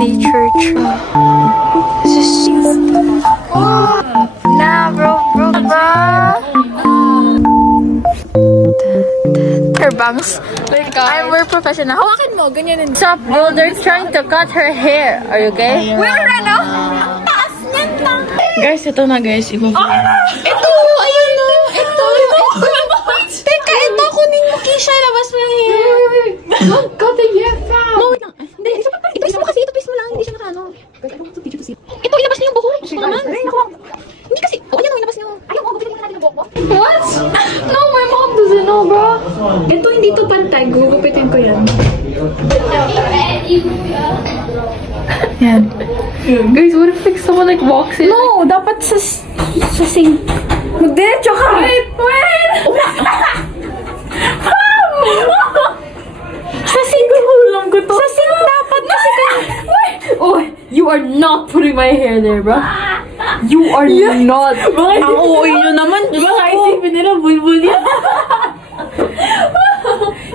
Nature tree. Nah, bro. Her bangs. I'm very professional. Hawakan mo, ganyan din. Stop, bro. They're trying to cut her hair. Are you okay? Where, ano? Ang taas niyan lang. Guys, ito na guys. Ito, ayun no. Ito. Teka, ito. Kunin mo, Kisha. Labas mo yung hair. Cut the hair fam. No, wait lang. Hindi, ito mo kasi. Ito twist mo lang. Hindi siya nakaano. Guys, I don't want to teach you to see. Ito, ilabas niyo yung buhok. Hindi kasi. O, ayan o, ilabas niyo. Ayaw, gupitin mo natin yung buhok mo. What? No, my mom doesn't know, bro. Ito, hindi to pantay. Gugupitin ko yan. Yan. Guys, what if like someone like walks in? No, dapat sa sink. Magdiretso ka. Wait. Sa sink. Gugulang ko to. Sa sink dapat kasi oh, you are not putting my hair there, bro. You are not. Ang OA nyo naman. Baka isipin nila, bulbul yan.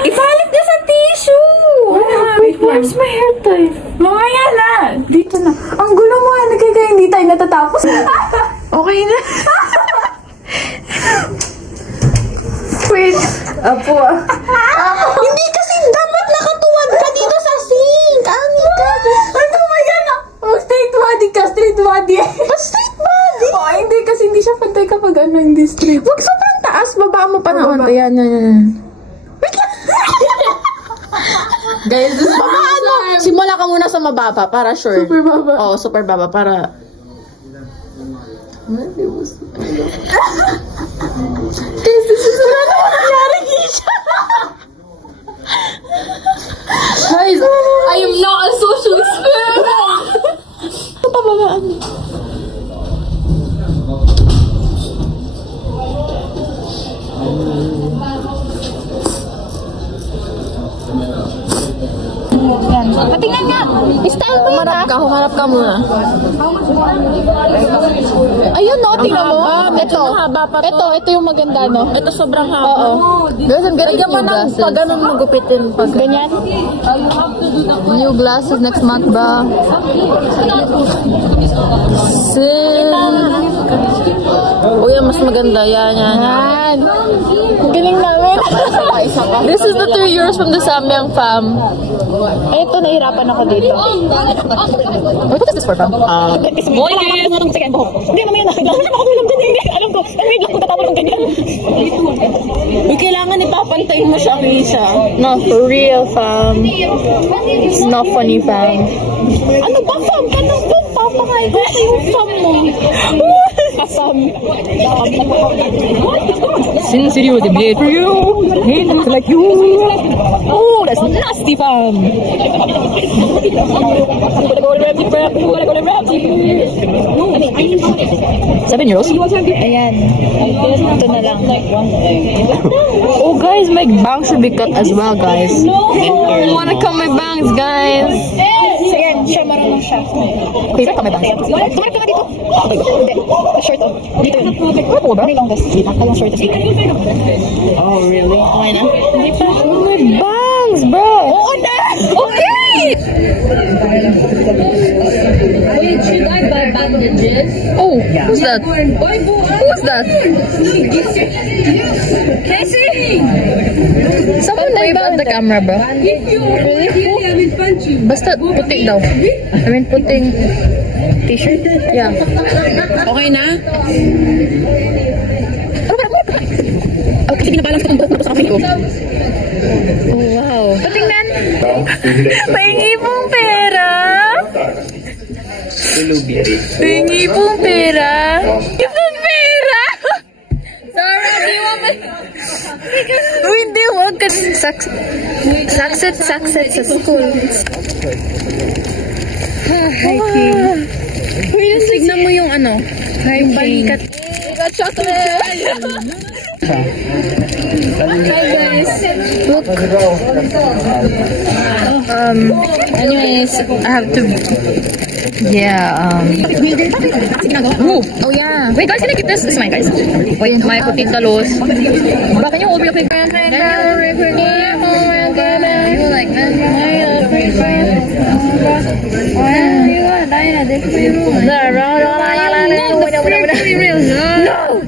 Ipalit niya sa tissue. Wait, where's my hair tie? Mamaya na. Dito na. Ang gulo mo, kaya hindi tayo natatapos. Okay na. Wait. Apo. Hindi kasi dapat nakatuwad ka dito sa sink. Anika. Ano ba yan? Straight body ka. Straight body. Straight body? Oh, hindi kasi hindi siya pantay kapag hindi straight. Huwag sobrang taas. Baba mo pa na. Yan. Wait lang. Guys, this is simula ka muna sa mababa para sure. Super baba. Oh, super baba para... Guys, this is wala na nangyari, Kisha. Guys, I am not a social experiment. Ito pababaan niyo. Patingnan nga! Style mo yun, humarap ka muna. Ayun, no? Tingnan mo. Ito yung maganda, no? Ito sobrang haba. Oo. Guys, I'm getting new glasses. Pag ganun mo gupitin. Pag ganyan? New glasses next month, ba? Uy, mas maganda. Yan. Galing namin. This is the 3 euros from the Samyang fam. Ito, nahirapan ako dito. What is this for, fam? Hindi naman yan. Kailangan na makukulam dyan. Hindi. Alam ko. Wait lang kung tatapos ng ganyan. Kailangan ipapantay mo siya, Kisha. No, for real, fam. It's not funny, fam. Ano ba, fam? Ano ba? Papakay ko sa yung fam mo. Fam. Sincerely was a blade for you. He looks like you. Oh, that's nasty, fam. €7. Ayan. Ito na lang. Oh, guys, my bangs should be cut as well, guys. I wanna cut my bangs, guys. Sige, siya marunong siya. Favorite ka my bangs? Tumarap ka nga dito. Hindi. Short off. Dito yun. Ano ba? May longest. Yung short off. Oh, really? Okay na? Hindi pa. Oh, my bangs, bro. Oo na! Okay! Wait, should I buy bandages? Oh, who's that? Who's that? Casey! Someone wave at the camera, bro. Basta puting daw. I mean, puting t-shirt? Yeah. Okay na? Oh, kasi binabalance ko itong buhok na po sa kamay ko. Oh, wow. Patingnan! Pahingi pong pera! Pahingi pong pera! Pahingi pong pera! Sarah, di mo ba? Uy, hindi, huwag ka. Sakset sa school. Hiking. Uy, tignan mo yung ano. Yung balikat. We got chocolate! Hi guys, look. Anyways, I have to. Yeah. Oh yeah. Wait, guys, can I keep this? This is mine, guys. Wait, my potatoes. Baka can you hold me up? No!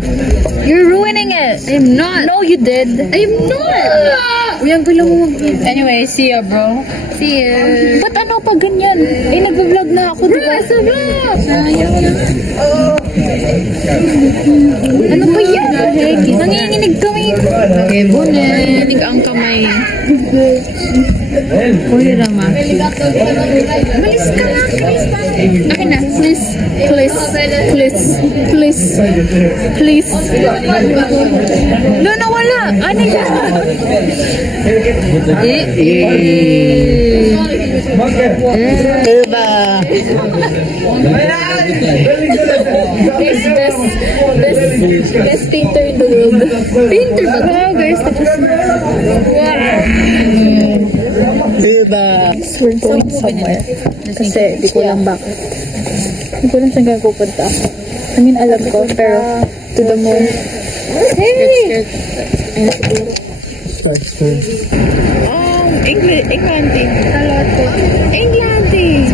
You're ruining it! I'm not! No, you did! I'm not! Anyway, see ya, bro. See ya. Ba't ano pa ganyan? Eh, nag-vlog na ako, diba? Sa vlog! Ano ba yan? Nanginginig kami. Okay, nanginginig ang kamay. Uy, Rama. Malis ka na. Akin na. Please. Please. Please. Please. Please. No, nawala. Ano yan? Best painter in the world. Painter ba? Wow, guys. We're going somewhere. Kasi di ko lang bakit. Di ko lang saan pupunta. I mean, alam ko, pero to the moon. Hey! Englandi. Englandi.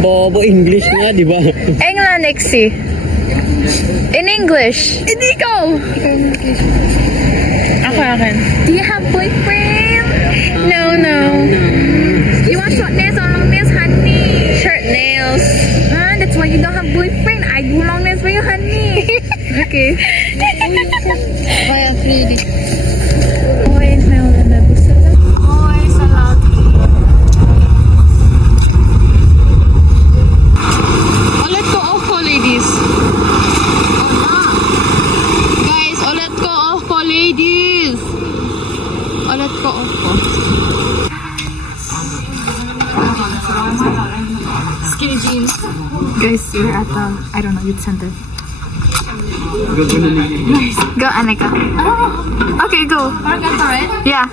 Bobo English nga, di ba? Englandexi. In English. Hindi ko. Akin. Do you have boyfriend? No. You want short nails or long nails, honey? Short nails. That's why you don't have boyfriend. I do long nails for you, honey. Okay. Skinny jeans. Guys, we're at the, I don't know, youth center. Nice. Go, Anika. Okay, go. Yeah.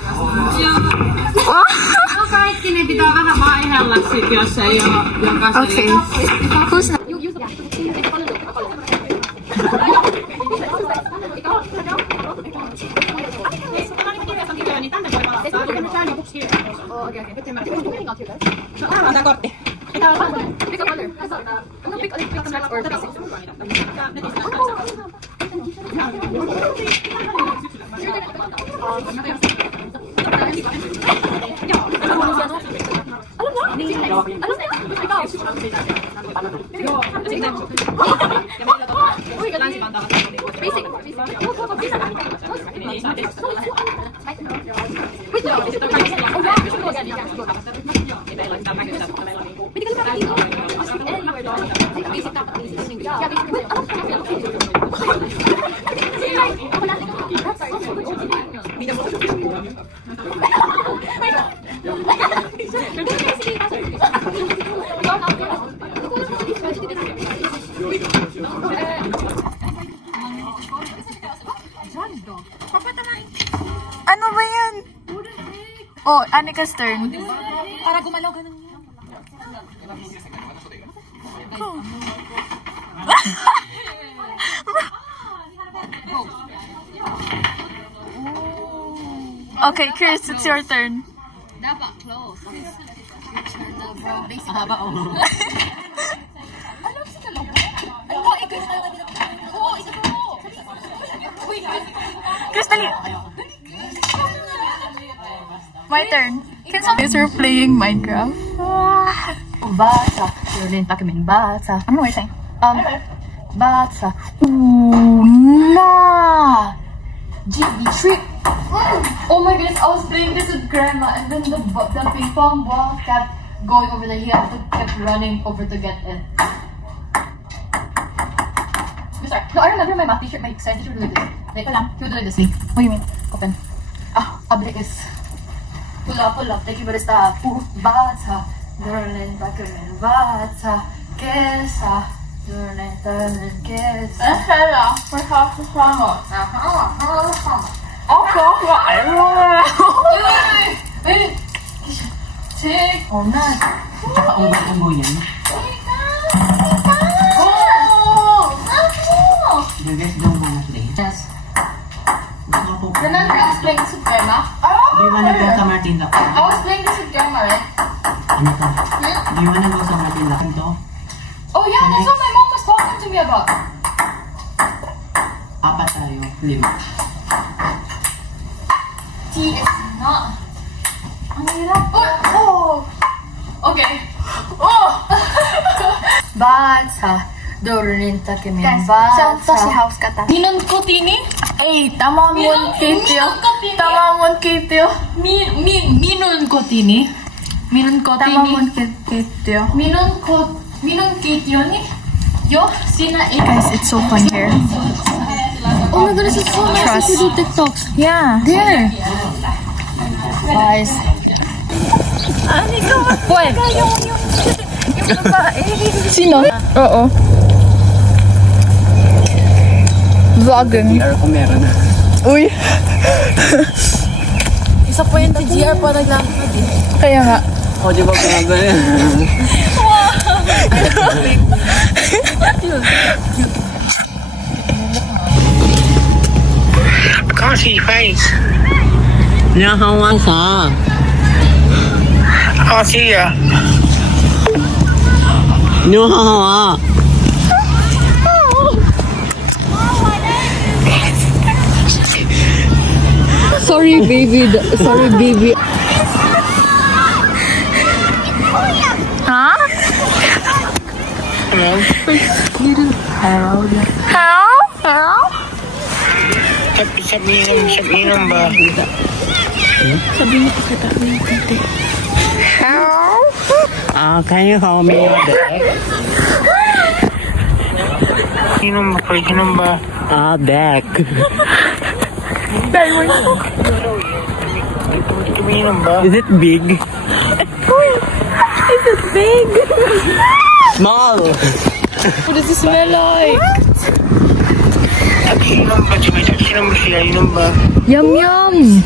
Okay. Who's not? Ano ba yan? Oh, Anika's turn. Para gumalaw ka ng... Okay, Chris, it's your turn. Dapat close. Chris, dali. My turn. Guys, we're playing Minecraft. Bata. You're in Pac-Man. Bata. Ano mo saying? Bata. Una. GB trick. Oh my goodness, I was playing this with Grandma, and then the ping pong ball kept going over there. He had to keep running over to get it. Sorry. No, I remember my math teacher, my science teacher would do like this. Like, he would do like this. What do you mean? Open. Public is. Pull up. Like, you better stop. Bata. Learning Pac-Man. Bata. Kesa. Learning Kesa. Hello. For half the summer. Oh, nice. Tsaka unggoy yan. Guys, don't wanna play. Yes. Remember I was playing this with Grandma? Do you wanna go to Martin Lacroix? I was playing this with Grandma, right? Ano to? Di mo na gusto natin laking to? Oh yeah, that's what my mom was talking to me about. 4 tayo, 5. Tea is not. Ang hirap. Oh! Okay. Oh! Bata. Dorin takimin. Bata. Si house kata. Minun ko tini? Ay, tama mo kityo. Tama mo kityo. Minun ko tini? Minun ko tini? Tama mo kityo. Minun kityo ni? Yo, sina eh. Guys, it's so fun here. Oh my goodness, it's so nice to do TikToks. Yeah. There. Guys. Ani ka what? Yung babae. Sino? Oo. Vlogging. GR ko meron. Uy. Isa po yun si GR pa naglalakad eh. Kaya nga. O, di ba pinagano yan? Can't see your face. Nahawa ka. I can't see ya. Nahawa. Sorry, baby. Sorry, baby. Huh? Hello? Hello? Sabihin ba? Ah, can you hold me your back? Sinong ba? Ah, back. Sinong ba? Is it big? Is it big? Small. What does it smell like? Sinong ba siya? Sinong ba? Yum yum.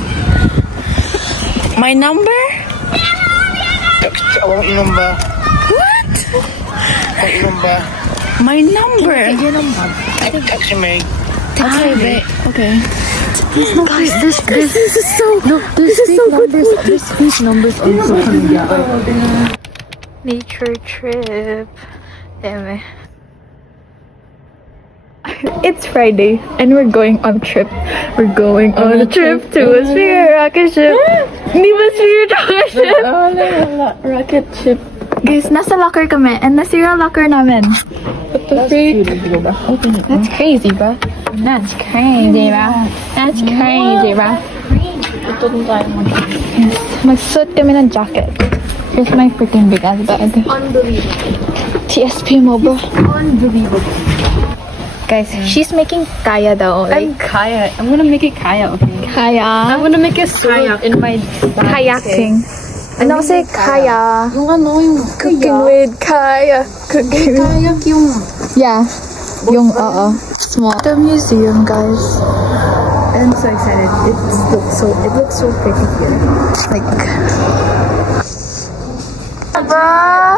My number? Sinong ba? What? Sinong ba? My number? Text me. Okay. Guys, this is so this is so good. These numbers also coming down. Nature trip. Damn it. It's Friday and we're going on a trip. We're going on a trip to a sphere rocket ship. Hindi ba sphere rocket ship? Rocket ship. Guys, nasa locker kami and nasira locker namin. What the freak? That's crazy, bro. That's crazy, bro. That's crazy, bro. Yes. Magsuot kami ng jacket. Here's my freaking big ass bag. Unbelievable. TSP mo, bro. Unbelievable. Guys, she's making kaya daw. I'm Kaya. I'm gonna make it Kaya, okay? Kaya. I'm gonna make it kayak in my Kayaking. Ano kasi kaya? Yung ano, yung Cooking with kaya. Cooking with... kayak yung... Yeah. Yung, small. The museum, guys. I'm so excited. It looks so pretty here. Like... Bruh!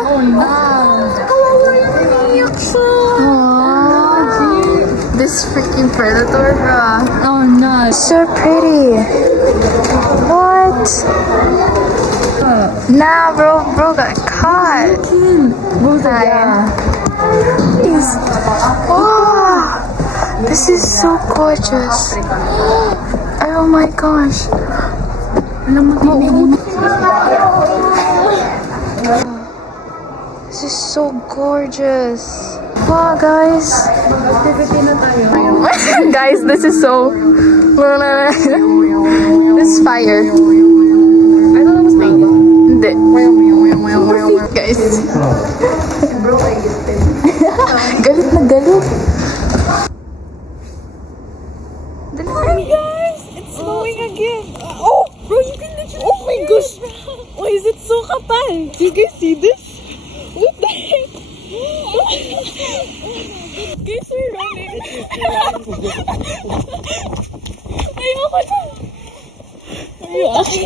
This freaking predator, bruh. Oh no. So pretty. What? Nah, bro got caught. Wow, this is so gorgeous. Oh my gosh. This is so gorgeous. Wow, guys. Guys, this is so... This fire. I thought it was mango. Hindi. Guys. Galit na galit. Guys, it's snowing again. Oh, bro, you can literally. Oh my gosh. Why is it so kapal? Do you guys see this? What the heck? Guys, we're running. Ayoko na. Ayoko.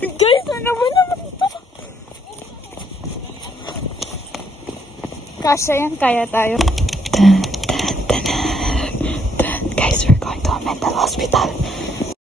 Guys, ano ba naman ito? Kasha yan, kaya tayo. Guys, we're going to a mental hospital.